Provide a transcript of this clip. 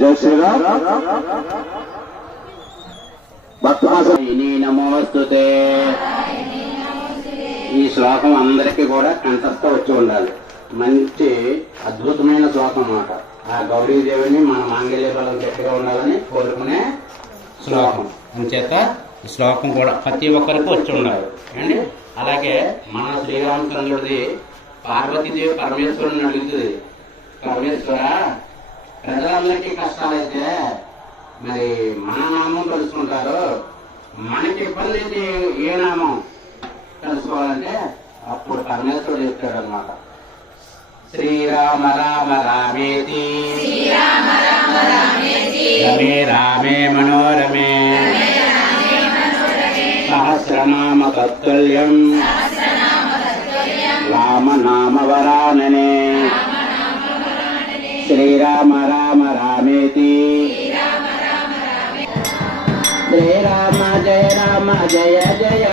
జై శ్రీరామ్. నమోస్తుతే. ఈ శ్లోకం అందరికీ కూడా కంఠస్థ వచ్చి ఉండాలి. మంచి అద్భుతమైన శ్లోకం అన్నమాట. ఆ గౌరీదేవిని మన మాంగళ్య బలం గట్టిగా ఉండాలని కోరుకునే శ్లోకం. అంచేత ఈ శ్లోకం కూడా ప్రతి ఒక్కరికి వచ్చి ఉండాలి అండి. అలాగే మన శ్రీరామచంద్రుడిది పార్వతీదేవి పరమేశ్వరుని అడుగుతుంది, పరమేశ్వర ప్రజలందరికీ కష్టాలైతే మరి మన నామం తెలుసుకుంటారు, మనకి ఇబ్బంది అయితే ఏ నామం తెలుసుకోవాలంటే అప్పుడు పరమేశ్వరుడు చెప్తాడు అన్నమాట. శ్రీరామ రామ రామేతి రమే రామే మనోరమే సహస్రనామ తత్తుల్యం రామనామ వరాననే. శ్రీరామ రామ రామేతి శ్రీరామ జయ రామ జయ జయ